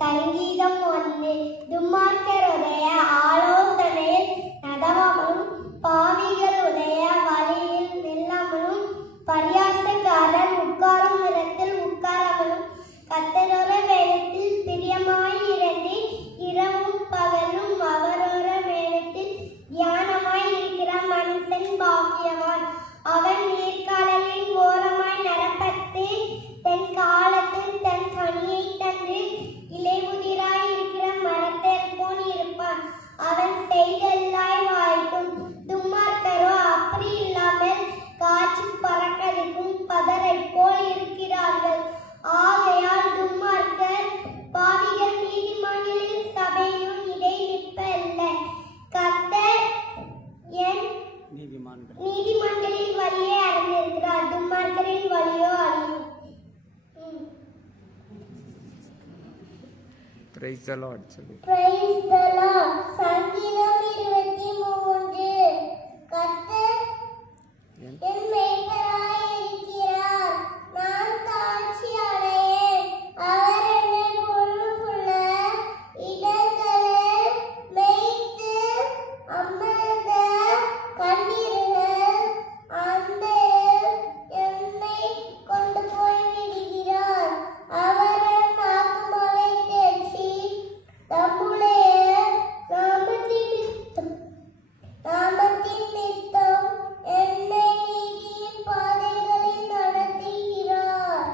சங்கீதம் 1. துன்மார்க்கருடைய ஆலோசனையில் நடவாமலும் பாவிகளுடைய வழியில் நில்லாமலும் பரியாசக்காரர் உட்காரும் இடத்தில் உட்காராமலும் கர்த்தருடைய வேதத்தில் பிரியமாயிருந்து இரவும் பகலும் அவருடைய வேதத்தில் தியானமாய் இருக்கிற மனுஷன் பாக்கியவான். அவன் நீர்க்கால்களின் ஓரமாய் நடப்பட்டு தன் காலத்தில் தன் கனியை தந்து இலையுதிராய் இருக்கிற மரத்தைப் போல் இருப்பான். அவன் செய்தெல்லாம் வாய்க்கும். துன்மார்க்கரோ அப்படி இல்லாமல் காற்று பறக்கடிக்கும் பதரைப் போல் இருக்கிறார்கள். ஆகையால் துன்மார்க்கர் பாவிகள் நீதிமான்களின் சபையும் இடை நிற்பதில்லை. கர்த்தர் என் நீதிமான்களின் வழியை அறிந்திருக்கிறார், துன்மார்க்கரின் வழியோ அறியும். Praise the Lord. Praise the Lord. சங்கீதம் 23. கர்த்தர் என் மேய்ப்பராய் இருக்கிறார், நான் தாழ்ச்சி அடையேன். அவர் என்னை புல்லுள்ள இடங்களில் மேய்த்து அமர்ந்த கண்ணீர்கள் அண்டையில் என்னை கொண்டு போய் விடுகிறார். அவர் என் ஆத்துமாவை தேற்றி தம்முடைய நாமத்தின் நிமித்தம் என்னை நீதியின் பாதைகளில் நடத்துகிறார்.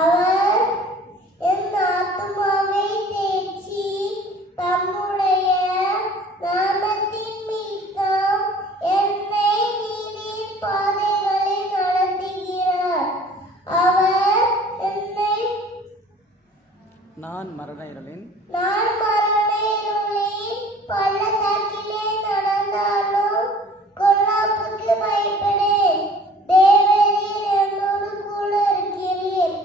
அவர் என் ஆத்துமாவை தேற்றி தம்முடைய நாமத்தின் நிமித்தம் என்னை நீதியின் பாதைகளில் நடத்துகிறார். அவர் என்னை நான் மரண இருளின் பள்ளத்தாக்கிலே நடந்தாலும் கொல்லாப்புக்கு பயப்படேன். தேவரீர் என்னோடு கூட இருக்கிறீர்.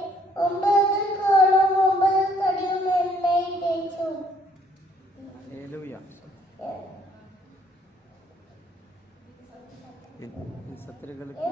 9 கோலும் 9 தடியும் என்னை தேற்றும். ஹல்லேலூயா. என் சத்துருக்களுக்கு